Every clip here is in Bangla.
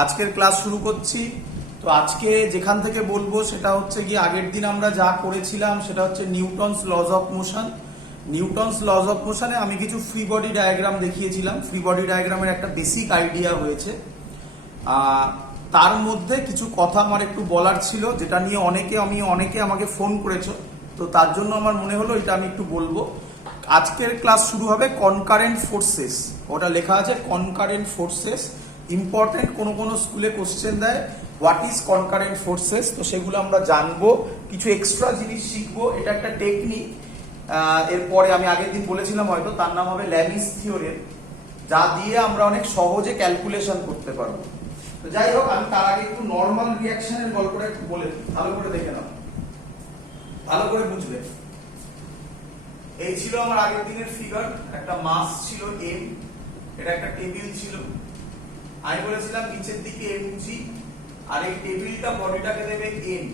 আজকের ক্লাস শুরু করছি। তো আজকে যেখান থেকে বলবো সেটা হচ্ছে কি, আগের দিন আমরা যা করেছিলাম সেটা হচ্ছে Newton's law of motion. Newton's law of মোশনে আমি কিছু ফ্রি বডি ডায়াগ্রাম দেখিয়েছিলাম। ফ্রি বডি ডায়াগ্রামের একটা বেসিক আইডিয়া হয়েছে। তার মধ্যে কিছু কথা আমার একটু বলার ছিল, যেটা নিয়ে অনেকে আমাকে ফোন করেছো। তো তার জন্য আমার মনে হলো এটা আমি একটু বলবো। আজকের ক্লাস শুরু হবে কনকারেন্ট ফোর্সেস। ওটা লেখা আছে কনকারেন্ট ফোর্সেস। ইম্পর্টেন্ট কোনো স্কুলে কোশ্চেন দেয় হোয়াট ইজ কনকারেন্ট ফোর্সেস, তো সেগুলো আমরা জানবো, কিছু এক্সট্রা জিনিস শিখবো। এটা একটা টেকনিক। এরপরে আমি আগের দিন বলেছিলাম হয়তো, তার নাম হবে ল্যামিস থিওরেম, যা দিয়ে আমরা অনেক সহজে ক্যালকুলেশন করতে পারবো। তো যাই হোক, আমি তার আগে একটু নর্মাল রিঅ্যাকশনের গল্পটা একটু বলে দিই, ভালো করে দেখে নাও, ভালো করে বুঝবে। এই ছিল আমার আগের দিনের ফিগার। একটা মাস ছিল এম, এটা একটা টেবিল ছিল। আমি বলেছিলাম নিচের দিকে এমজি, আর এই টেবিলটা বডিটাকে দেবে এন।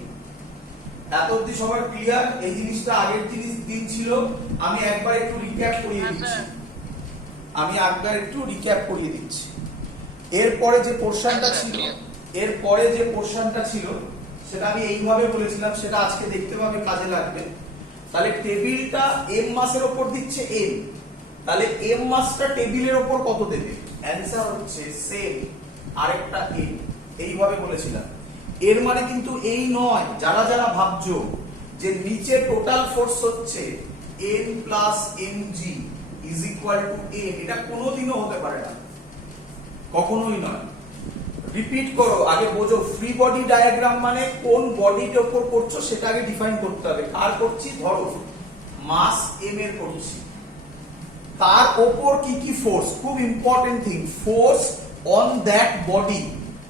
এত অবধি সবার ক্লিয়ার? এই জিনিসটা আগের দিন ছিল। আমি একবার একটু রিক্যাপ করিয়ে দিচ্ছি। এরপরে যে পোরশনটা ছিল সেটা আমি এইভাবে বলেছিলাম, সেটা আজকে দেখতে পাবে, কাজে লাগবে। তাহলে টেবিলটা এম মাসের উপর দিচ্ছে এম, তাহলে এম মাসটা টেবিলের উপর কত দেবে? অ্যানসার হচ্ছে সেম আরেকটা এম। এইভাবে বলেছিলাম। এর মানে কিন্তু এই নয়, যারা যারা ভাবছো যে নিচে টোটাল ফোর্স হচ্ছে N plus MG is equal to M, এটা কোনোদিনও হতে পারে না, কখনোই নয়। রিপিট করো, আগে বোঝো ফ্রি বডি ডায়াগ্রাম মানে কোন বডির উপর করছো সেটা আগে ডিফাইন করতে হবে। কার করছি? ধরো মাস এম এর করছি, তার উপর কি কি ফোর্স, খুব important thing, force on that body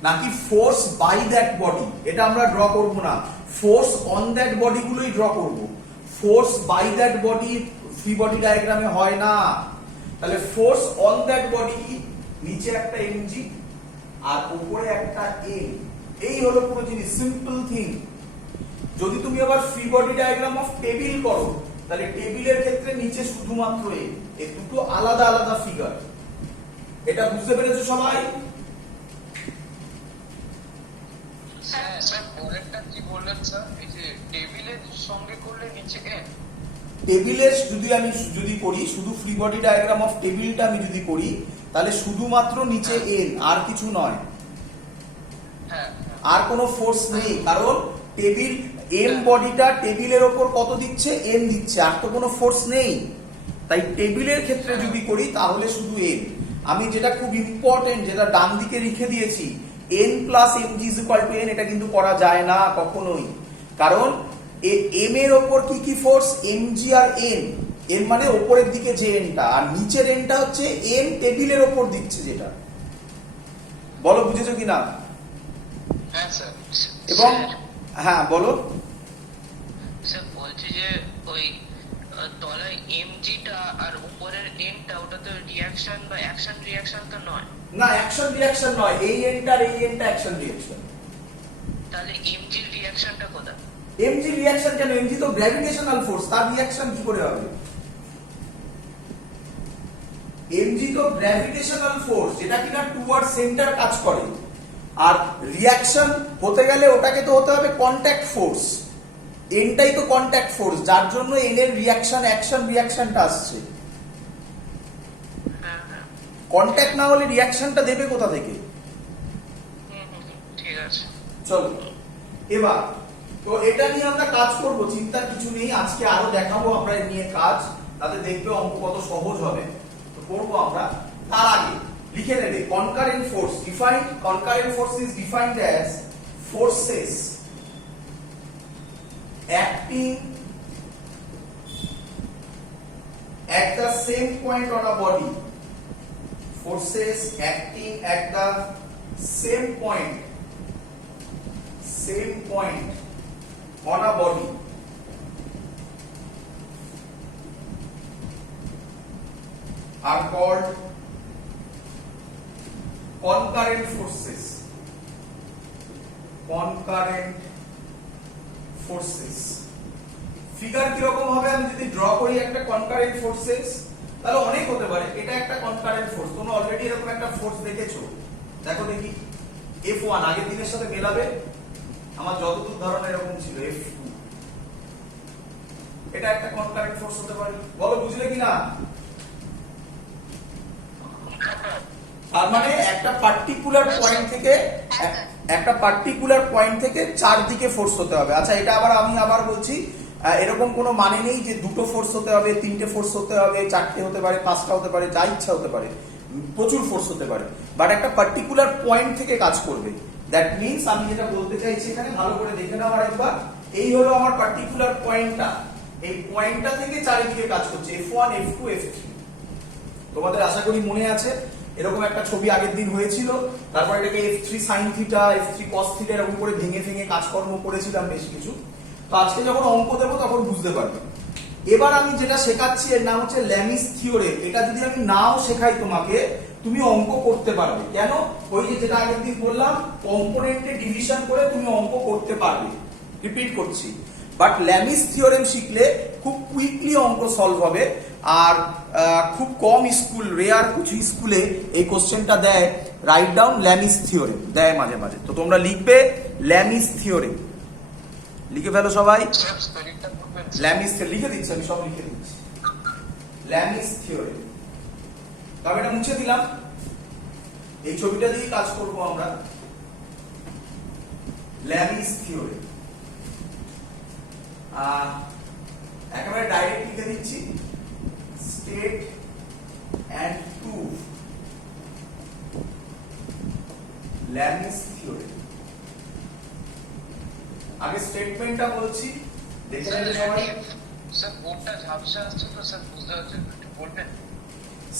নাকি ফোর্স বাই দ্যাট বডি, এটা আমরা ড্র করব না। ফোর্স অন দ্যাট বডি গুলোই ড্র করব, force by that body free body ডায়াগ্রামে হয় না। তাহলে ফোর্স অন দ্যাট বডি কি? নিচে একটা এমজি আর উপরে একটা এম। এই হলো পুরো জিনিস, সিম্পল থিং। যদি তুমি আবার free body diagram of table করো, তাহলে টেবিলের ক্ষেত্রে নিচে শুধুমাত্র এম। এই দুটো আলাদা আলাদা ফিগার। এটা বুঝতে পেরেছো সবাই? টেবিলের যদি করি, শুধু ফ্রি বডি ডায়াগ্রাম অফ টেবিলটা আমি যদি করি, তাহলে শুধুমাত্র নিচে এন, আর কিছু নয়, আর কোনো ফোর্স নেই। কারণ টেবিল এম বডিটা টেবিলের ওপর কত দিচ্ছে? এন দিচ্ছে, আর তো কোনো ফোর্স নেই। তাই টেবিলের ক্ষেত্রে যদি করি তাহলে শুধু এন। আমি যেটা খুব ইম্পর্টেন্ট, যেটা ডান দিকে লিখে দিয়েছি, N plus MG is equal two N, এটা কিন্তু করা যায় না কখনোই। কারণ এম এর ওপর কি কি ফোর্স? এমজি আর এন। এন মানে ওপরের দিকে যে এনটা, আর নিচের এনটা হচ্ছে এন টেবিলের ওপর দিচ্ছে যেটা। বলো বুঝেছো কিনা? এবং হ্যাঁ বলো। স্যার বলছি যে ওই তলায় এমজিটা আর উপরের এনটা, ওটা তো রিঅ্যাকশন বা অ্যাকশন রিঅ্যাকশন তো নয় না, অ্যাকশন রিঅ্যাকশন নয়। এই এনটা আর এই এনটা অ্যাকশন রিঅ্যাকশন। তাহলে এমজির রিঅ্যাকশনটা কোথায়? এমজি রিঅ্যাকশন কেন? এমজি তো গ্র্যাভিটেশনাল ফোর্স, তার রিঅ্যাকশন কি করে হবে? এমজি তো গ্র্যাভিটেশনাল ফোর্স, যেটা কিনা টুয়ার্ড সেন্টার কাজ করে। আর রিঅ্যাকশন হতে গেলে ওটাকে তো হতে হবে কন্ট্যাক্ট ফোর্স। এনটাই তো কন্ট্যাক্ট ফোর্স, যার জন্য এন এর রিঅ্যাকশন অ্যাকশন রিঅ্যাকশনটা আসছে। কন্ট্যাক্ট না হলে রিঅ্যাকশনটা দেবে কোথা থেকে? ঠিক আছে, চলো এবার তো এটা নিয়ে আমরা কাজ করব, চিন্তার কিছু নেই। আজকে আরো দেখাবো আমরা এ নিয়ে কাজ, তাতে দেখবে অঙ্ক কত সহজ হবে। তো করবো আমরা। তার আগে লিখে নেবে concurrent force. Concurrent force is defined as forces acting at the same point on a body. Forces acting at the same point on a body are called concurrent forces. Figure কিরকম হবে? আমি যদি ড্র করি একটা কনকারেন্ট ফোর্সেস, তাহলে অনেক হতে পারে। এটা একটা কনকারেন্ট ফোর্স, তোমরা অলরেডি এরকম একটা ফোর্স দেখেছো, দেখো দেখি। F1 আগের দিনের সাথে মেলাবে, আমার যতদূর ধারণা এরকম ছিল F2, এটা একটা কনকারেন্ট ফোর্স হতে পারে। বলো বুঝলে কিনা? তার মানে একটা পার্টিকুলার পয়েন্ট থেকে চারদিকে ফোর্স হতে হবে। আচ্ছা, এটা আমি আবার বলছি, এরকম কোনো মানে নেই যে দুটো ফোর্স হতে হবে, তিনটে ফোর্স হতে হবে, চারটে হতে পারে, পাঁচটা হতে পারে, যা ইচ্ছা হতে পারে, প্রচুর ফোর্স হতে পারে, বাট একটা পার্টিকুলার পয়েন্ট থেকে কাজ করবে। দ্যাট মিনস আমি যেটা বলতে চাইছি এখানে ভালো করে দেখে নাও আরেকবার, এই হলো আমার পার্টিকুলার পয়েন্টটা, এই পয়েন্টটা থেকে চারিদিকে কাজ করছে F1 F2 F3। তোমাদের আশা করি মনে আছে, এরকম একটা ছবি আগের দিন হয়েছিল, তারপর এটাকে F3 sin theta, F3 cos theta এরকম করে ভেঙে ভেঙে কাজকর্ম করেছিলাম বেশ কিছু। তো আজকে যখন অঙ্ক দেবো তখন বুঝতে পারবে। এবার আমি যেটা শেখাচ্ছি এর নাম হচ্ছে ল্যামিস থিওরেম। এটা যদি আমি নাও শেখাই তোমাকে, তুমি অঙ্ক করতে পারবে। কেন? ওই যে যেটা আগের দিন বললাম, কম্পোনেন্টে ডিভিশন করে তুমি অঙ্ক করতে পারবে। রিপিট করছি, বাট ল্যামিস থিওরেম শিখলে খুব কুইকলি অঙ্ক সলভ হবে। আর খুব কম স্কুল, রেয়ার কিছু স্কুলে এই কোশ্চেনটা দেয়, রাইট ডাউন ল্যামিস থিওরেম দেয় মাঝে মাঝে। তো তোমরা লিখবে ল্যামিস থিওরেম, লিখে ফেলো সবাই। ল্যামিস লিখে দিচ্ছি, আমি সব লিখে দিচ্ছি, ল্যামিস থিওরেম। তবে এটা মুছে দিলাম, এই ছবিটা দিয়ে কাজ করব আমরা। ল্যামিস থিওরেম একেবারে ডাইরেক্ট লিখে দিচ্ছি, state and proof Lami's theorem. আগে স্টেটমেন্টটা বলছি, দেখে নেবে সবাই। স্যার বোর্ডটা ঝাপসা আসছে তো স্যার, বুঝতে পারছেন, একটু বলবেন।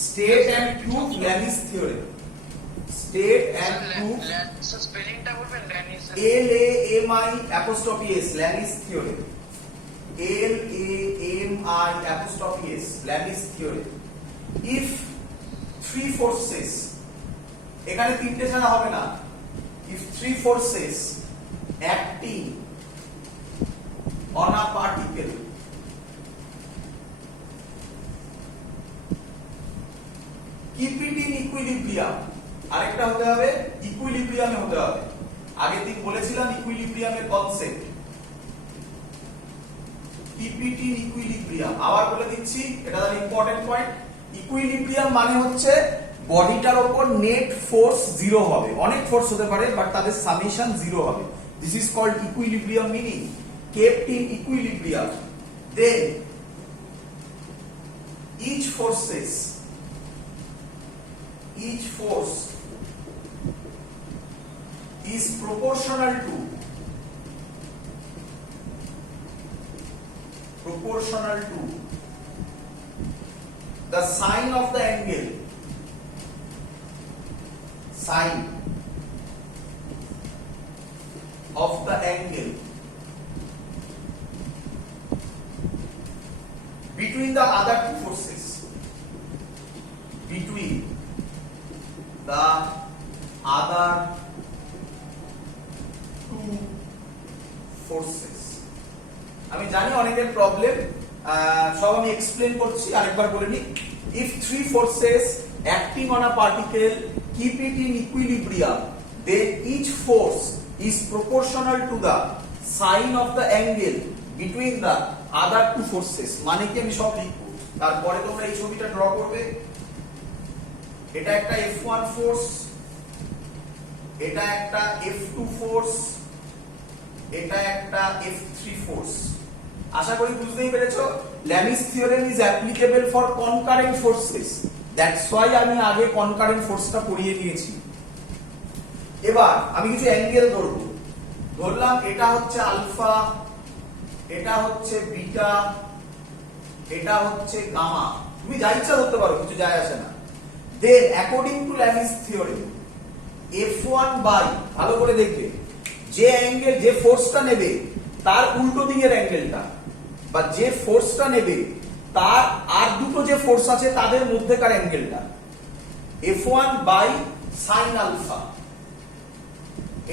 State and proof Lami's theorem, state and proof, sir স্পেলিংটা বলবেন। Lami's, LAMI' Lami's theorem, LAMI' Lami's theorem. If three forces, এখানে তিনটে ছাড়া হবে না, if three forces acting on a particle keep it in equilibrium, আরেকটা হতে হবে ইকুইলিব্রিয়ামে হতে হবে। আগের দিন বলেছিলাম ইকুইলিব্রিয়ামের concept, keep it in equilibrium। আবার বলে দিচ্ছি, এটা তাহলে ইম্পর্টেন্ট পয়েন্ট। ইকুইলিব্রিয়াম মানে হচ্ছে বডিটার উপর নেট ফোর্স জিরো হবে, অনেক ফোর্স হতে পারে বাট তাদের সামেশন জিরো হবে। This is called equilibrium, meaning kept in equilibrium. Then each force is proportional to the sine of the angle, sine of the angle between the other two forces, between the other two forces। আমি জানি অনেকের প্রবলেম, সব আমি এক্সপ্লেন করছি, আরেকবার বলে নি। If three forces acting on a particle keep it in equilibrium, then each force is proportional to the sine of the angle between the other two forces। মানে কি আমি সব লিখবো, তারপরে তোমরা এই ছবিটা ড্র করবে। এটা একটা F1 ফোর্স, এটা একটা F2 ফোর্স, এটা একটা F3 ফোর্স। আশা করি বুঝতেই পেরেছো, Lami's theorem is applicable for concurrent forces. That's why আমি আগে কনকারেন্ট ফোর্সটা পড়িয়ে দিয়েছি। এবার আমি কিছু অ্যাঙ্গেল ধরবো, ধরলাম এটা হচ্ছে আলফা, এটা হচ্ছে বিটা, এটা হচ্ছে গামা, তুমি যা ইচ্ছা ধরতে পারো, কিছু যায় আসে না। Then according to Lami's theorem F1 by, ভালো করে দেখবে, যে অ্যাঙ্গেল, যে ফোর্সটা নেবে তার উল্টো দিকের অ্যাঙ্গেলটা, বা যে ফোর্সটা নেবে তার আর দুটো যে ফোর্স আছে তাদের মধ্যেকার অ্যাঙ্গেলটা, F1 বাই সাইন আলফা,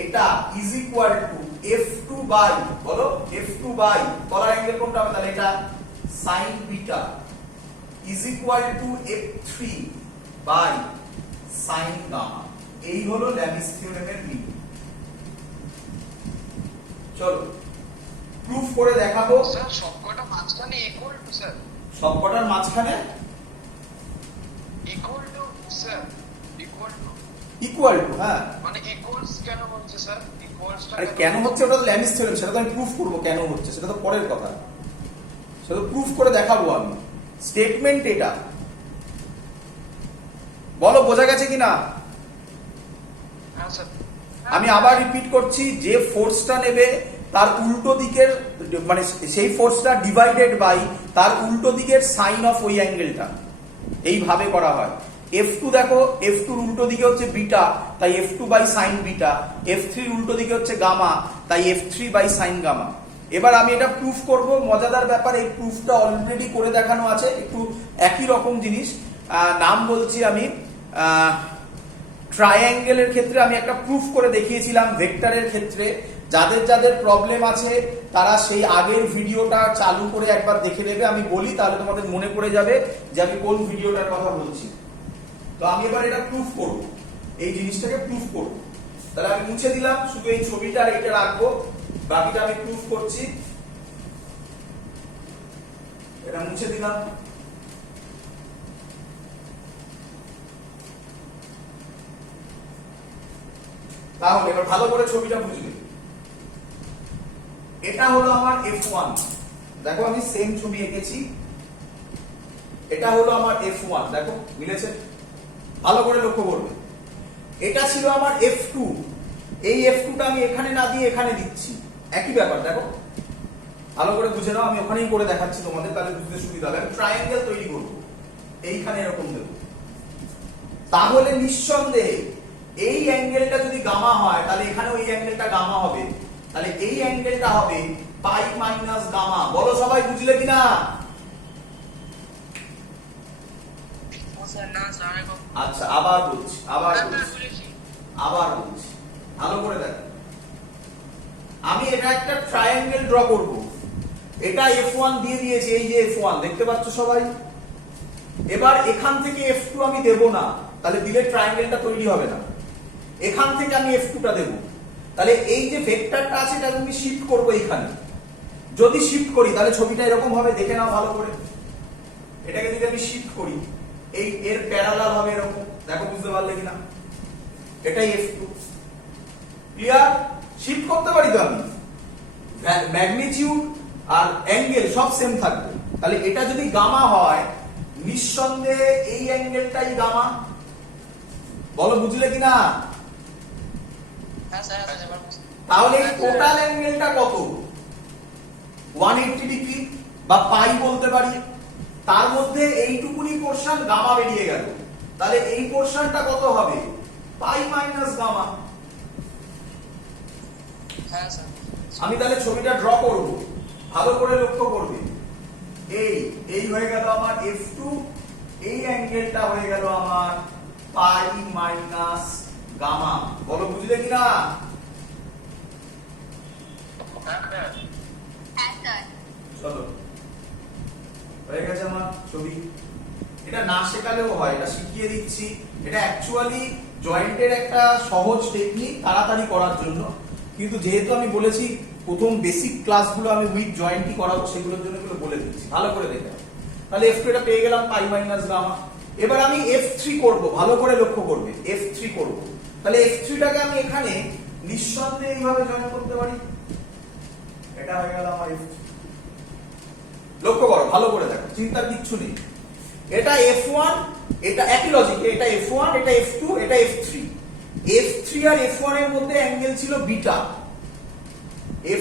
এটা is equal to F2 by, বলো F2 বাই, তলার অ্যাঙ্গেল কোনটা হবে, তাহলে এটা sine beta, is equal to F3 by sine gamma. এই হলো ল্যামিস থিওরেমের মিনিং। চলো প্রুফ করে দেখাবো। স্যার সবকটা মাঝখানে ইকুয়াল টু স্যার, সবকটার মাঝখানে equal to sir, equal to, হ্যাঁ মানে ইকুয়ালস কেন হচ্ছে স্যার? ইকুয়ালসটা আরে কেন হচ্ছে ওটা তো ল্যামিস থিওরেম, সেটা তো আমি প্রুফ করবো কেন হচ্ছে, সেটা তো পরের কথা, সেটা তো প্রুফ করে দেখাবো আমি। স্টেটমেন্ট এটা, বলো বোঝা গেছে কিনা? হ্যাঁ স্যার। আমি আবার রিপিট করছি, যে ফোর্সটা নেবে তার উল্টো দিকের, মানে সেই ফোর্সটা ডিভাইডেড বাই তার উল্টো দিকের সাইন অফ ওই অ্যাঙ্গেলটা, এইভাবে করা হয়। F2 দেখো, F2 এর উল্টো দিকে হচ্ছে বিটা, তাই F2 by sine beta. F3 এর উল্টো দিকে হচ্ছে গামা, তাই F3 বাই সাইন গামা। এবার আমি এটা প্রুফ করব। মজাদার ব্যাপার, এই প্রুফটা অলরেডি করে দেখানো আছে, একটু একই রকম জিনিস। নাম বলছি আমি, ট্রায়াঙ্গেলের ক্ষেত্রে আমি একটা প্রুফ করে দেখিয়েছিলাম। ভেক্টরের ক্ষেত্রে যাদের যাদের প্রবলেম আছে তারা সেই আগের ভিডিওটা চালু করে একবার দেখে নেবে। আমি বলি তাহলে তোমাদের মনে পড়ে যাবে যে আমি কোন ভিডিওটার কথা বলছি। তো আমি এবার এটা প্রুফ করব, এই জিনিসটাকে প্রুফ করব। তাহলে আমি মুছে দিলাম, শুধু এই ছবিটা আর এটা রাখবো, বাকিটা আমি প্রুফ করছি। এটা মুছে দিলাম। তাহলে এবার ভালো করে ছবিটা বুঝবে। এটা হলো আমার F1, দেখো আমি সেম ছবি এঁকেছি। এটা হলো আমার F1, দেখো মিলেছে, ভালো করে লক্ষ্য করবে। এটা ছিল আমার F2, এই F2টা আমি এখানে না দিয়ে এখানে দিচ্ছি, একই ব্যাপার। দেখো ভালো করে বুঝে নাও, আমি ওখানেই করে দেখাচ্ছি তোমাদের, তাহলে বুঝতে সুবিধা হবে। আমি ট্রায়াঙ্গেল তৈরি করব, এইখানে এরকম দেব। তাহলে নিঃসন্দেহে এই অ্যাঙ্গেলটা যদি গামা হয়, তাহলে এখানে ওই অ্যাঙ্গেলটা গামা হবে, তাহলে এই অ্যাঙ্গেলটা হবে পাই মাইনাস গামা। বলো সবাই বুঝলে কিনা? আচ্ছা আবার বলছি, আবার বলছি, ভালো করে দেখো। আমি এটা একটা ট্রায়াঙ্গেল ড্র করব। এটা F1 দিয়ে দিয়েছি, এই যে F1 দেখতে পাচ্ছ সবাই। এবার এখান থেকে F2 আমি দেব না, তাহলে দিলে ট্রায়াঙ্গেলটা তৈরি হবে না। এখান থেকে আমি F2টা দেব, তাহলে এই যে ভেক্টরটা আছে এটা আমি শিফট করব এখানে। যদি শিফট করি তাহলে ছবিটা এরকম হবে, দেখে নাও ভালো করে। এটাকে যদি আমি শিফট করি, এই এর প্যারালাল হবে এরকম, দেখো বুঝতে পারলে কিনা? এটাই F2, ক্লিয়ার? শিফট করতে পারি তো আমি, ম্যাগনিটিউড আর অ্যাঙ্গেল সব সেম থাকবে। তাহলে এটা যদি গামা হয়, নিঃসন্দেহে এই অ্যাঙ্গেলটাই গামা। বলো বুঝলে কিনা? তাহলে টোটাল অ্যাঙ্গেলটা কত? 180 ডিগ্রি বা পাই বলতে পারি। তার মধ্যে এইটুকুনি পোরশন গামা বেরিয়ে গেল, তাহলে এই পোরশনটা কত হবে? পাই মাইনাস গামা। আমি তাহলে ছবিটা ড্র করব, ভালো করে লক্ষ্য করবে। এই হয়ে গেল আমার F2, এই অ্যাঙ্গেলটা হয়ে গেল আমার পাই মাইনাস গামা। বলো বুঝলে কিনা? চলো হয়ে গেছে আমার ছবি। এটা না শেখালেও হয়, এটা শিখিয়ে দিচ্ছি। এটা অ্যাকচুয়ালি জয়েন্টের একটা সহজ টেকনিক তাড়াতাড়ি করার জন্য, কিন্তু যেহেতু আমি বলেছি প্রথম বেসিক ক্লাসগুলো আমি উইথ জয়েন্টই করাবো, সেগুলোর জন্য এগুলো বলে দিচ্ছি, ভালো করে দেখে। তাহলে F2 এটা পেয়ে গেলাম পাই মাইনাস গামা। এবার আমি F3 করব, ভালো করে লক্ষ্য করবে। F3 করব, তাহলে F3টাকে আমি এখানে নিঃসন্দেহে এইভাবে জয়েন করতে পারি। এটা হয়ে গেল আমার F3। লক্ষ্য করো, ভালো করে দেখো, চিন্তার কিচ্ছু নেই। এটা F1, এটা একই লজিক, এটা F1, এটা F2, এটা F3। F3 আর F1 এর মধ্যে অ্যাঙ্গেল ছিল বিটা,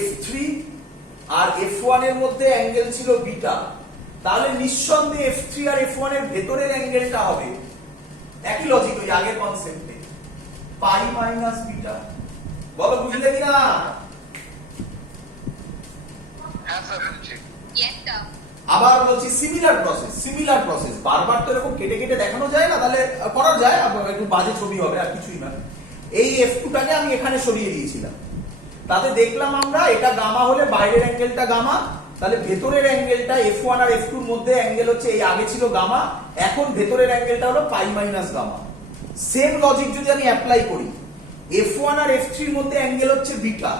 F3 আর F1 এর মধ্যে অ্যাঙ্গেল ছিল বিটা। তাহলে নিঃসন্দেহে F3 আর F1 এর ভেতরের অ্যাঙ্গেলটা হবে একই লজিক, ওই আগের কনসেপ্টে, পাই মাইনাস বিটা। বলো বুঝলে কিনা? আবার বলছি সিমিলার প্রসেস। বারবার তো এরকম কেটে কেটে দেখানো যায় না, তাহলে করা যায়, একটু বাজে ছবি হবে আর কিছুই না। এই F2টাকে আমি এখানে সরিয়ে দিয়েছিলাম, তাতে দেখলাম আমরা এটা গামা হলে বাইরের অ্যাঙ্গেলটা গামা, তাহলে ভেতরের অ্যাঙ্গেলটা F1 আর F2 এর মধ্যে অ্যাঙ্গেল হচ্ছে, এই আগে ছিল গামা, এখন ভেতরের অ্যাঙ্গেলটা হলো পাই মাইনাস গামা। সেম লজিক যদি আমি অ্যাপ্লাই করি, F1 আর F3 এর মধ্যে অ্যাঙ্গেল হচ্ছে বিটা,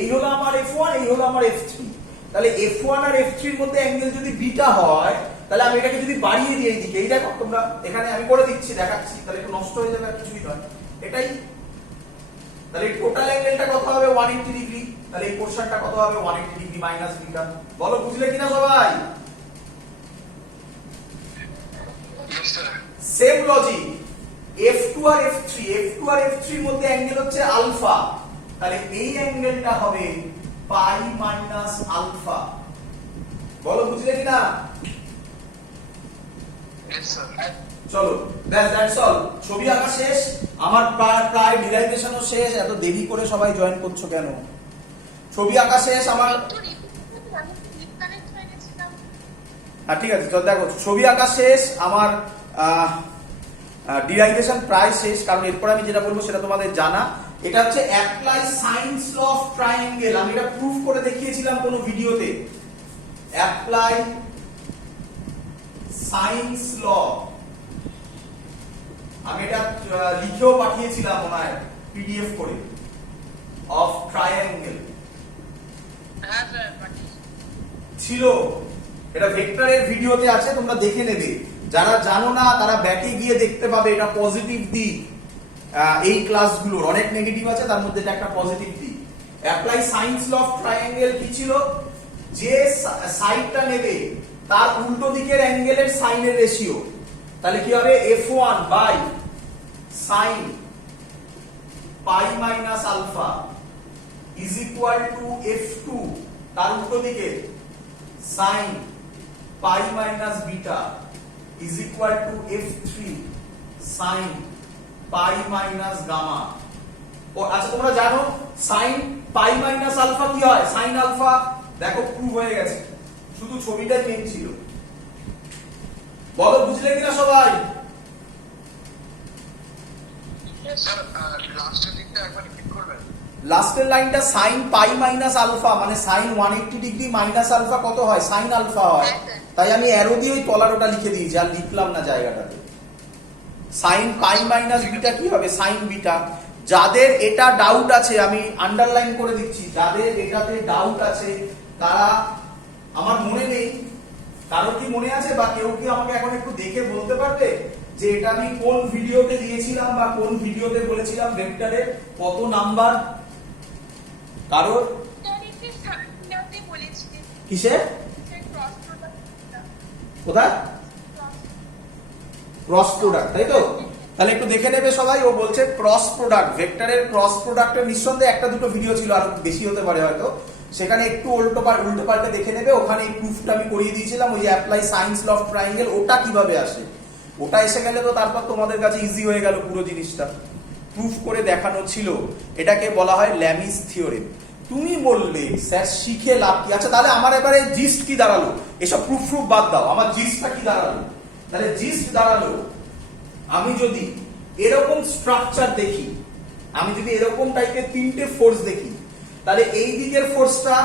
এই হলো আমার F1, এই হলো আমার F3। তাহলে F1 আর F3 এর মধ্যে অ্যাঙ্গেল যদি বিটা হয়, তাহলে আমি এটাকে যদি বাড়িয়ে দিই এইদিকে, এই দেখো তোমরা এখানে আমি করে দিচ্ছি, দেখাচ্ছি, তাহলে একটু নষ্ট হয়ে যাবে আর কিছুই নয়, এটাই। তাহলে টোটাল অ্যাঙ্গেলটা কত হবে 180 ডিগ্রি, তাহলে এই পোরশনটা কত হবে 180 ডিগ্রি মাইনাস বিটা। বলো বুঝলে কিনা সবাই? সেম লজিক F2 আর F3, F2 আর F3 এর মধ্যে অ্যাঙ্গেল হচ্ছে আলফা, তাহলে এই অ্যাঙ্গেলটা হবে পাই মাইনাস আলফা। বলো বুঝলে কিনা? চলো দ্যাটস অল, ছবি আঁকা শেষ আমার, প্রায় ডিরাইভেশনও শেষ। এত দেরি করে সবাই জয়েন করছো কেন? ছবি আঁকা শেষ আমার। হ্যাঁ ঠিক আছে, চল দেখো ছবি আঁকা শেষ আমার, ডিরাইভেশন প্রায় শেষ, কারণ এরপর আমি যেটা বলবো সেটা তোমাদের জানা। এটা হচ্ছে apply sines law of triangle, আমি এটা প্রুফ করে দেখিয়েছিলাম কোন ভিডিওতে। অ্যাপ্লাই সাইন্স ল, আমি এটা লিখেও পাঠিয়েছিলাম ওনার পিডিএফ করে, অফ ট্রায়াঙ্গেল ছিল, এটা ভেক্টরের ভিডিওতে আছে, তোমরা দেখে নেবে। যারা জানো না তারা ব্যাকে গিয়ে দেখতে পাবে, এটা পজিটিভ দিক। এই ক্লাসগুলোর অনেক নেগেটিভ আছে, তার মধ্যে এটা একটা পজিটিভ দিক। Apply sines law of triangle কি ছিল? যে সাইডটা নেবে তার উল্টো দিকের অ্যাঙ্গেলের সাইনের রেশিও, তাহলে কি হবে F1 by sine pi minus alpha is equal to F2 তার উল্টো দিকে sine pi minus beta is equal to F3 sine pi minus gamma. ও আচ্ছা, তোমরা জানো সাইন পাই মাইনাস আলফা কি হয়? Sine alpha. দেখো প্রুভ হয়ে গেছে, শুধু ছবিটা চেঞ্জ ছিল। বলো বুঝলে কিনা সবাই? লাস্টের লাইনটা সাইন পাই মাইনাস আলফা, মানে সাইন 180 ডিগ্রি মাইনাস আলফা কত হয়? সাইন আলফা হয়। তাই আমি অ্যারো দিয়ে ওই তলার ওটা লিখে দিয়েছি, আর লিখলাম না জায়গাটাতে। সাইন পাই মাইনাস বিটা কি হবে? Sign beta. যাদের এটা ডাউট আছে আমি আন্ডারলাইন করে দিচ্ছি, যাদের এটাতে ডাউট আছে তারা, আমার মনে নেই, কারোর কি মনে আছে বা কেউ কি আমাকে এখন একটু দেখে বলতে পারবে যে এটা আমি কোন ভিডিওতে দিয়েছিলাম বা কোন ভিডিওতে বলেছিলাম ভেক্টরের কত নাম্বার? কারোর কিসে? কোথায়? ক্রস প্রোডাক্ট, তাই তো? তাহলে একটু দেখে নেবে সবাই। ও বলছে ক্রস প্রোডাক্ট, ভেক্টরের ক্রস প্রোডাক্টের নিঃসন্দেহে একটা দুটো ভিডিও ছিল, আরো বেশি হতে পারে হয়তো, সেখানে একটু উল্টো পাল্টে দেখে নেবে। ওখানে এই প্রুফটা আমি করিয়ে দিয়েছিলাম, ওই যে apply sines law of triangle, ওটা কিভাবে আসে। ওটা এসে গেলে তো তারপর তোমাদের কাছে ইজি হয়ে গেল পুরো জিনিসটা, প্রুফ করে দেখানো ছিল। এটাকে বলা হয় ল্যামিস থিওরেম। তুমি বললে স্যার শিখে লাভ কি? আচ্ছা তাহলে আমার এবারে জিস্ট কি দাঁড়ালো? এসব প্রুফ বাদ দাও, আমার জিস্টটা কি দাঁড়ালো? তাহলে জিস্ট দাঁড়ালো, আমি যদি এরকম স্ট্রাকচার দেখি, আমি যদি এরকম টাইপের তিনটে ফোর্স দেখি, তাহলে এই দিকের ফোর্সটা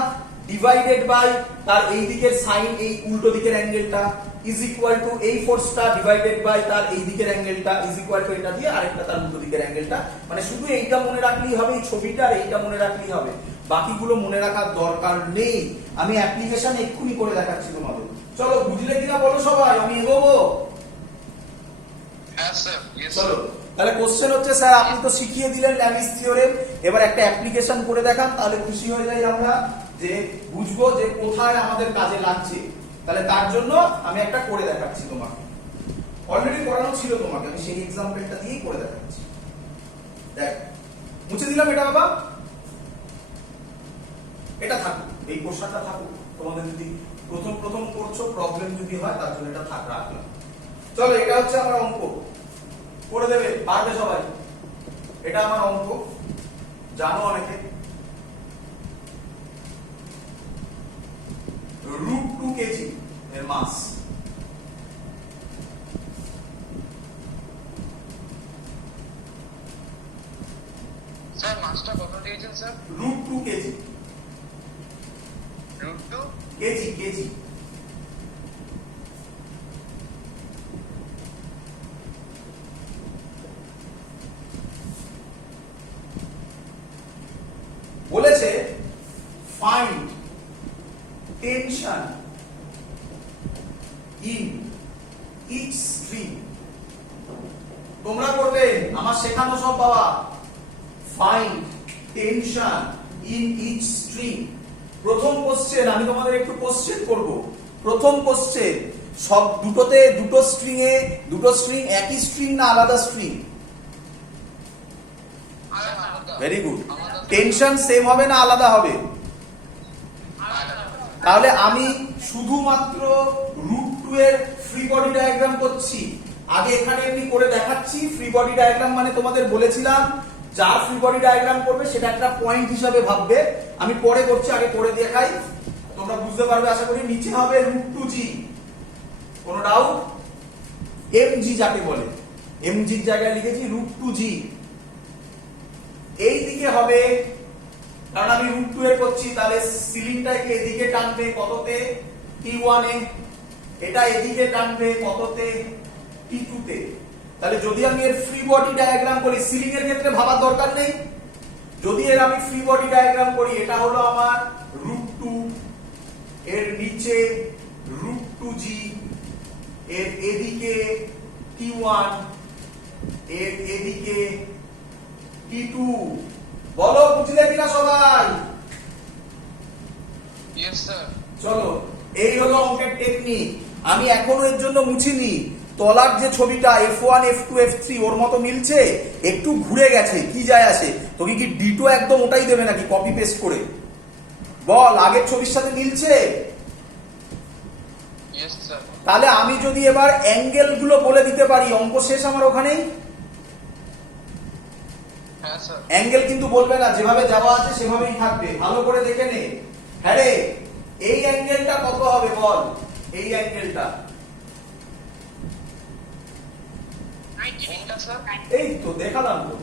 ডিভাইডেড বাই তার এই দিকের সাইন, এই উল্টো দিকের অ্যাঙ্গেলটা ইজ ইকুয়াল টু এই ফোর্সটা ডিভাইডেড বাই তার এই দিকের অ্যাঙ্গেলটা ইজ ইকুয়াল টু এটা দিয়ে আরেকটা তার উল্টো দিকের অ্যাঙ্গেলটা। মানে শুধু এইটা মনে রাখলেই হবে, এই ছবিটা আর এইটা মনে রাখলেই হবে, বাকিগুলো মনে রাখার দরকার নেই। আমি অ্যাপ্লিকেশন এক্ষুনি করে দেখাচ্ছি তোমাদের। চলো বুঝলে কিনা বলো সবাই, আমি এগোবো। চলো তাহলে কোশ্চেন হচ্ছে, স্যার আপনি তো শিখিয়ে দিলেন ল্যামিস থিওরেম, এবার একটা অ্যাপ্লিকেশন করে দেখান, তাহলে খুশি হয়ে যাই আমরা, যে বুঝবো যে কোথায় আমাদের কাজে লাগছে। তাহলে তার জন্য আমি একটা করে দেখাচ্ছি তোমাকে, অলরেডি করানো ছিল তোমাকে, আমি সেই এক্সাম্পলটা দিয়েই করে দেখাচ্ছি। দেখ মুছে দিলাম এটা বাবা, এটা থাকুক, এই কোশ্চেনটা থাকুক, তোমাদের যদি প্রথম করছো প্রবলেম যদি হয় তার জন্য এটা রাখলাম। চলো এটা হচ্ছে আমার অঙ্ক, করে দেবে, পারবে সবাই। এটা আমার অঙ্ক, জানো অনেকে, √2 কেজি এর মাস। স্যার মাসটা কত দিয়েছেন স্যার? √2 কেজি। √2 কেজি। বলেছে find tension in each string তোমরা করবে আমার শেখানো সব বাবা find tension in each string প্রথম কোশ্চেন আমি তোমাদের একটু কোশ্চেন করব প্রথম কোশ্চেন সব দুটোতে দুটো স্ট্রিং একই স্ট্রিং না আলাদা string very good tension same হবে না আলাদা হবে তাহলে আমি শুধুমাত্র √2 এর ফ্রি বডি ডায়াগ্রাম করছি আগে এখানে এমনি করে দেখাচ্ছি ফ্রি বডি ডায়াগ্রাম মানে তোমাদের বলেছিলাম যার ফ্রি বডি ডায়াগ্রাম করবে সেটা একটা পয়েন্ট হিসাবে ভাববে আমি পরে করছি আগে করে দেখাই তোমরা বুঝতে পারবে আশা করি নিচে হবে √2g কোনো ডাউট mg যাকে বলে mg এর জায়গায় লিখেছি √2g এই দিকে হবে কারণ আমি √2 এর করছি তাহলে সিলিংটাকে এদিকে টানবে কততে t1 এ এটা এদিকে টানবে কততে t2 তে তাহলে যদি আমি এর ফ্রি বডি ডায়াগ্রাম করি সিলিং এর ক্ষেত্রে ভাবার দরকার নেই যদি এর আমি ফ্রি বডি ডায়াগ্রাম করি এটা হলো আমার √2 এর নিচে √2g এর এদিকে t1 এর এদিকে t2 বলো বুঝলে কিনা সবাই यस सर চলো এই হলো অঙ্কের টেকনিক আমি এখনো এর জন্য মুছিনি তলার যে ছবিটা f1 f2 f3 ওর মতো মিলছে একটু ঘুরে গেছে কি যায় আসে তোকে কি d2 একদম ওটাই দেবে নাকি কপি পেস্ট করে বল আগের ছবির সাথে মিলছে यस सर তাহলে আমি যদি এবার অ্যাঙ্গেল গুলো বলে দিতে পারি অঙ্ক শেষ আমার ওখানেই हां सर অ্যাঙ্গেল কিন্তু বলবে না যেভাবে যাওয়া আছে সেভাবেই থাকবে ভালো করে দেখে নে হ্যাঁ রে এই অ্যাঙ্গেলটা কত হবে বল এই অ্যাঙ্গেলটা 90 कोनটা सर এই তো দেখালাম তো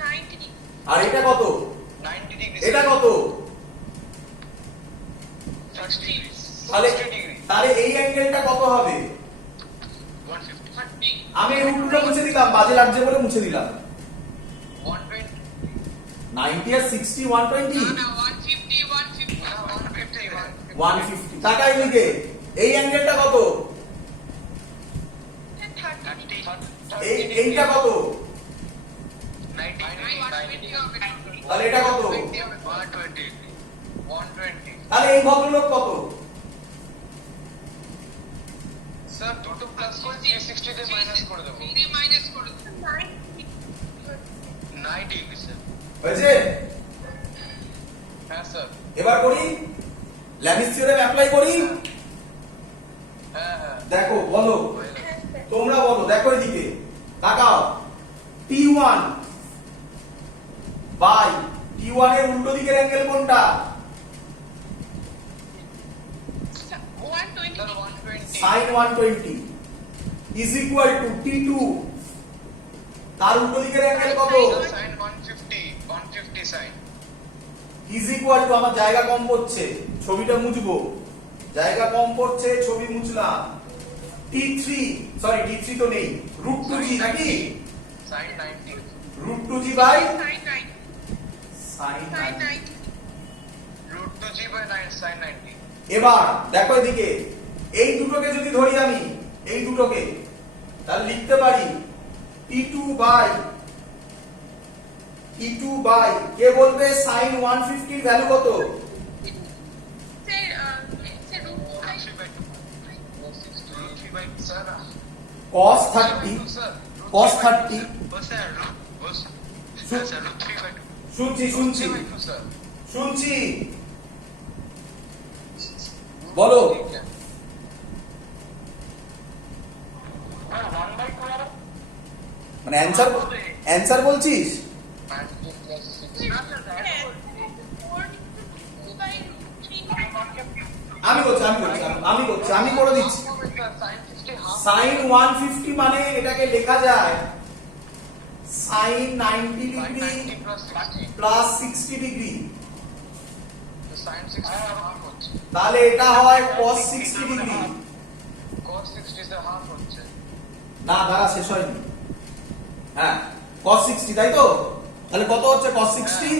90 আর এটা কত 90 डिग्री এটা কত 60 डिग्री তাহলে 60 डिग्री তাহলে এই অ্যাঙ্গেলটা কত হবে 150 আমি এই রুটটা মুছে দিলাম বাজে লাগছে বলে মুছে দিলাম 120 90 আর 60 120 না 150 150 টাকাই লিখে এই অ্যাঙ্গেলটা কত এইটা কত তাহলে এটা কত তাহলে এই ভদ্রলোক কত सर 2 2 प्लस 360 দিয়ে মাইনাস করে দেব 90 डिग्री सर হয়েছে हां सर এবার করি ল্যামিস থিওরেম অ্যাপ্লাই করি हां हां দেখো বলো তোমরা বলো দেখো এদিকে তাকাও t1 বাই t1 এর উল্টো দিকের অ্যাঙ্গেল কোনটা sir 120 sin 120 is equal to t2 তার উল্টো দিকের অ্যাঙ্গেল কত sin 150 sin is equal to আমার জায়গা কম পড়ছে ছবিটা মুছবো জায়গা কম পড়ছে ছবি মুছলাম t3 সরি t3 তো নেই √2g নাকি sin 90 √2g by sin √2g by 9 sin 90 এবার দেখো এদিকে এই দুটোকে যদি ধরি আমি এই দুটোকে তাহলে লিখতে পারি t2 বাই কে বলবে sin 150 এর ভ্যালু কত सर cos 30 cos 30 শুনছি শুনছি বলো মানে অ্যানসার বলছিস আমি করে দিচ্ছি sin 150 মানে এটাকে লেখা যায় sin 90 ডিগ্রি প্লাস 60 ডিগ্রি তাহলে এটা হয় cos 60 ডিগ্রি না দাঁড়া শেষ হয়নি হ্যাঁ cos 60 তাই তো তাহলে কত হচ্ছে cos 60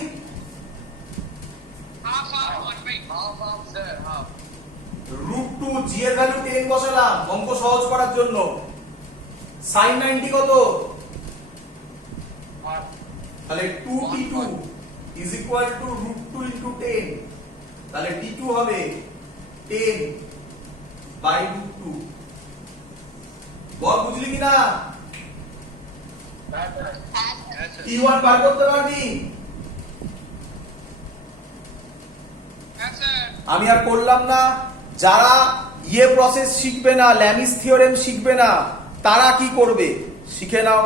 half there, half. √2 জি এর ভ্যালু 10 বসালাম অঙ্ক সহজ করার জন্য। sin 90 কত? Half. তাহলে 2t2 is equal to √2 into 10, তাহলে t2 হবে 10 by √2। বল বুঝলি কিনা? That, yes, sir. t1 বার করতে পারবি? Yes, sir. আমি আর করলাম না। যারা ইয়ে প্রসেস শিখবে না, ল্যামিস থিওরেম শিখবে না, তারা কি করবে শিখে নাও।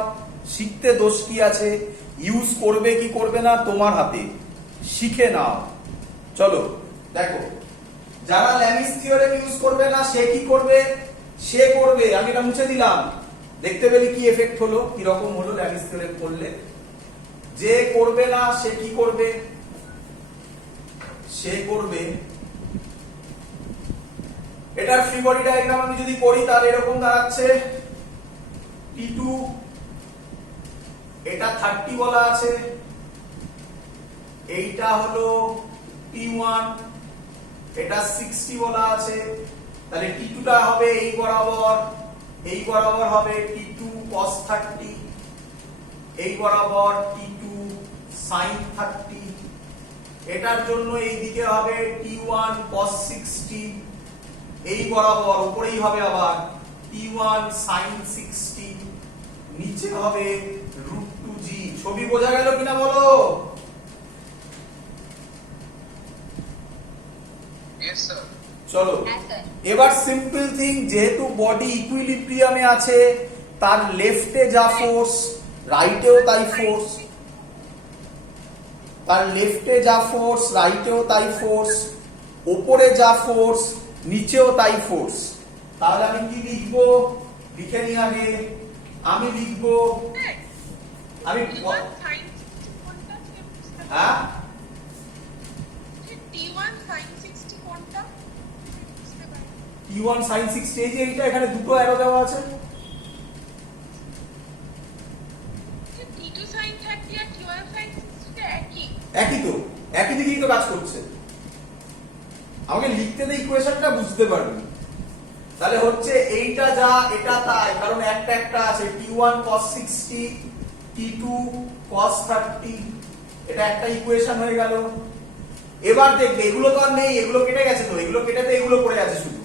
শিখতে দোষ কি আছে? ইউজ করবে কি করবে না তোমার হাতে, শিখে নাও। চলো দেখো, যারা ল্যামিস থিওরেম ইউজ করবে না সে কি করবে? সে করবে, আমি এটা মুছে দিলাম। দেখতে পেলি কি এফেক্ট হলো, কি রকম হলো ল্যামিস থিওরেম করলে? যে করবে না সে কি করবে? সে করবে, এটার ফ্রি বডি ডায়াগ্রাম আমি যদি করি তাহলে এরকম দাঁড়াচ্ছে। T2 এটা 30 বলা আছে, এইটা হলো T1 এটা 60 বলা আছে। তাহলে T2 টা হবে এই বরাবর হবে T2 cos 30, এই বরাবর T2 sin 30, এটার জন্য এই দিকে হবে T1 cos 60, এই বরাবর উপরেই হবে আবার T1 sin 60, নিচে হবে √2g। ছবি বোঝা গেল কিনা বলো? Yes, sir. চলো এবার সিম্পল থিং, যেহেতু বডি ইকুইলিব্রিয়ামে আছে, তার লেফটে যা ফোর্স রাইটেও তাই ফোর্স, তার লেফটে যা ফোর্স রাইটেও তাই ফোর্স, উপরে যা ফোর্স নিচেও তাই ফোর্স। তাহলে আমি কি লিখবো? লিখে নি আগে। আমি লিখবো, আমি হ্যাঁ T1 sin 60, এই যে এইটা এখানে দুটো অ্যারো দেওয়া আছে। একই তো, একই দিকেই তো কাজ করছে। আমাকে লিখতে দে ইকুয়েশনটা, বুঝতে পারবি। তাহলে হচ্ছে এইটা যা এটা তাই, কারণ একটা একটা আছে। T1 cos 60, T2 cos 30, এটা একটা ইকুয়েশন হয়ে গেল। এবার দেখবে এগুলো তো আর নেই, এগুলো কেটে গেছে, তো এগুলো কেটে তো এগুলো পড়ে আছে শুধু।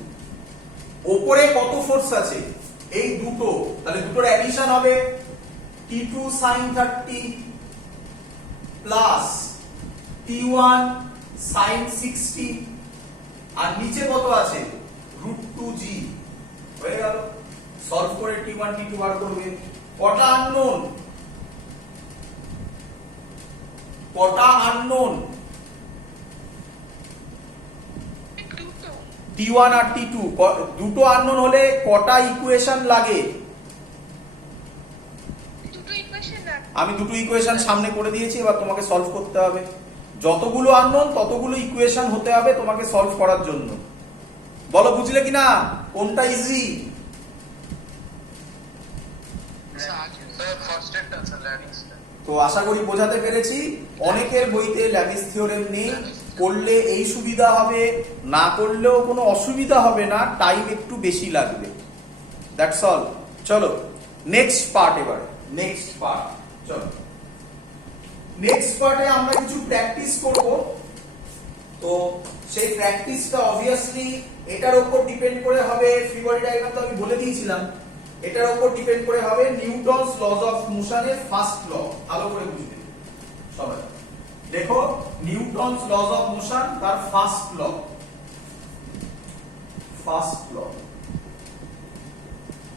উপরে কত ফোর্স আছে? এই দুটো, তাহলে দুটোর অ্যাডিশন হবে T2 sin 30 plus T1 sin 60, আর নিচে কত আছে? √2g। হয়ে গেল। সলভ করে T1 T2 বার করবে। কটা আননোন? কটা আননোন? T1 আর T2, দুটো আননোন হলে কটা ইকুয়েশন লাগে? আমি দুটো ইকুয়েশন সামনে করে দিয়েছি, এবার তোমাকে সলভ করতে হবে। যতগুলো আননোন ততগুলো ইকুয়েশন হতে হবে তোমাকে সলভ করার জন্য। বলো বুঝলে কিনা? কোনটা easy? Sir, first and answer, Larry's. তো আশা করি বোঝাতে পেরেছি। অনেকের বইতে ল্যামিস থিওরেম নেই, করলে এই সুবিধা হবে, না করলেও কোনো অসুবিধা হবে না, টাইম একটু বেশি লাগবে। That's all. চলো নেক্সট পার্ট। এবার নেক্সট পার্ট, চলো নেক্সট পার্টে আমরা কিছু প্র্যাকটিস করব। তো সেই প্র্যাকটিসটা অবভিয়াসলি এটার উপর ডিপেন্ড করে হবে। ফ্রি বডি ডায়াগ্রাম তো আমি বলে দিয়েছিলাম, এটার উপর ডিপেন্ড করে হবে নিউটনস লজ অফ মোশনের ফার্স্ট ল। ভালো করে বুঝবে সবাই। দেখো নিউটনস লজ অফ মোশন তার ফার্স্ট ল।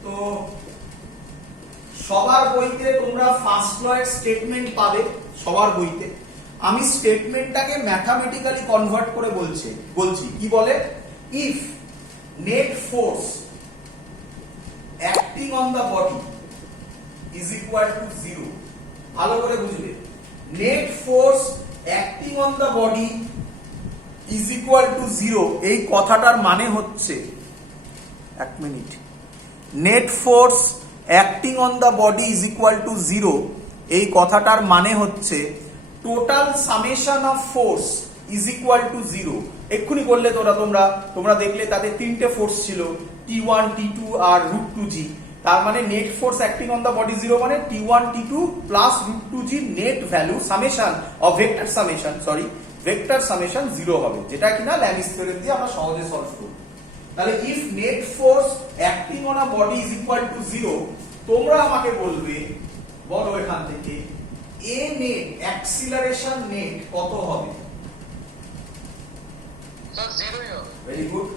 তো সবার বইতে তোমরা ফার্স্ট ল এর স্টেটমেন্ট পাবে, সবার বইতে। আমি স্টেটমেন্টটাকে ম্যাথমেটিক্যালি কনভার্ট করে বলছি। কি বলে? If net force acting on the body is equal to 0, ভালো করে বুঝবে। Net force acting on the body is equal to 0, এই কথাটার মানে হচ্ছে, এক minute, net force acting on the body is equal to 0, এই কথাটার মানে হচ্ছে total summation of force is equal two 0। এক্ষুনি করলে তোমরা দেখলে তাতে তিনটে ফোর্স ছিল, T1 T2 আর √2g। তার মানে net force acting on the body 0 মানে T1 T2 plus √2g net value summation of vector summation 0 হবে, যেটা কিনা ল্যামিস থিওরেম দিয়ে আমরা সহজে সলভ করব। তাহলে if net force acting on a body is equal two 0, তোমরা আমাকে বলো এখান থেকে এ নেট অ্যাক্সিলারেশন নেট কত হবে? স্যার 0ই হবে। Very good.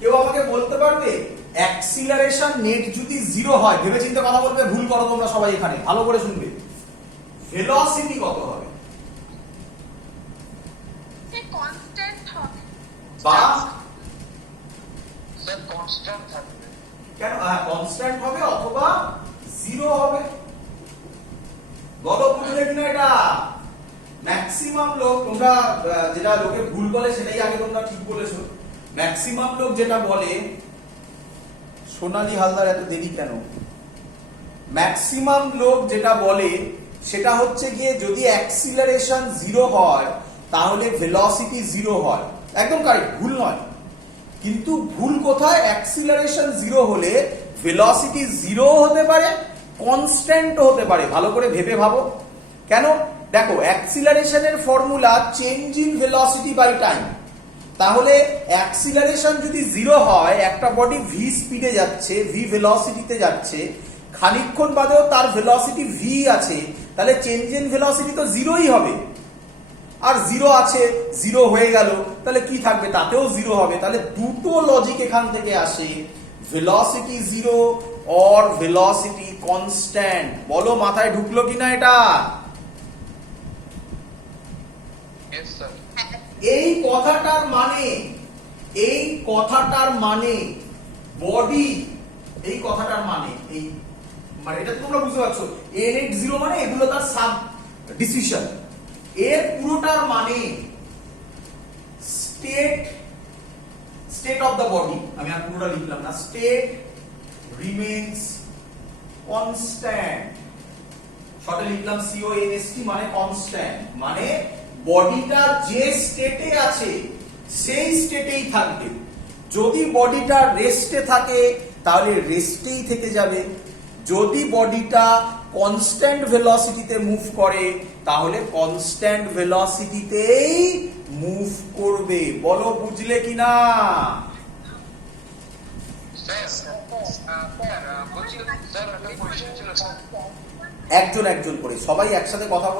কেউ আমাকে বলতে পারবে অ্যাক্সিলারেশন নেট যদি 0 হয়, ভেবেচিন্তে কথা বলবে, ভুল করো তোমরা সবাই এখানে, ভালো করে শুনবে, ভেলোসিটি কত হবে? কনস্ট্যান্ট হবে বা স্যার কনস্ট্যান্ট থাকবে। কেন? হ্যাঁ, কনস্ট্যান্ট হবে অথবা 0 হবে। বলো বুঝলে কিনা এটা? ম্যাক্সিমাম লোক, তোমরা যেটা লোকে ভুল বলে সেটাই আগে তোমরা ঠিক বলেছো। ম্যাক্সিমাম লোক যেটা বলে, সোনালী হালদার এত দেরি কেন? ম্যাক্সিমাম লোক যেটা বলে সেটা হচ্ছে গিয়ে যদি অ্যাক্সিলারেশন 0 হয় তাহলে ভেলোসিটি 0 হয়। একদম কারেক্ট, ভুল নয়। কিন্তু ভুল কোথায়? অ্যাক্সিলারেশন 0 হলে ভেলোসিটি 0 হতে পারে, কনস্ট্যান্টও হতে পারে। ভালো করে ভেবে ভাবো কেন। দেখো, অ্যাক্সিলারেশনের formula change in velocity by time. তাহলে অ্যাক্সিলারেশন যদি 0 হয়, একটা বডি v স্পিডে যাচ্ছে, v ভেলোসিটিতে যাচ্ছে, খানিকক্ষণ বাদেও তার ভেলোসিটি v আছে, তাহলে চেঞ্জ ইন ভেলোসিটি তো 0ই হবে। আর 0 আছে, 0 হয়ে গেল, তাহলে কি থাকবে? তাতেও 0 হবে। তাহলে দুটো লজিক এখান থেকে আসে, ভেলোসিটি 0 অর ভেলোসিটি কনস্ট্যান্ট। বলো মাথায় ঢুকলো কিনা এটা? Yes sir. এই কথাটার মানে বডি, এই কথাটার মানে এই মানে এটা তোমরা বুঝতে পারছো, n80 মানে এগুলো তার সাব ডিসিশন। এর পুরোটার মানে স্টেট অফ দ্য বডি। আমি আর পুরোটা লিখলাম না, স্টেট রিমেইনস কনস্ট্যান্ট। শর্টে লিখলাম CONST, মানে কনস্ট্যান্ট, মানে বডিটা যে স্টেটে আছে সেই স্টেটেই থাকবে। যদি বডিটা রেস্টে থাকে তাহলে রেস্টেই থেকে যাবে। যদি বডিটা কনস্ট্যান্ট ভেলোসিটিতে মুভ করে তাহলে কনস্ট্যান্ট ভেলোসিটিতেই মুভ করবে। বলো বুঝলে কিনা? স্যার বলছি স্যার একটা কোশ্চেন ছিল স্যার। একজন করে সবাই একসাথে কথা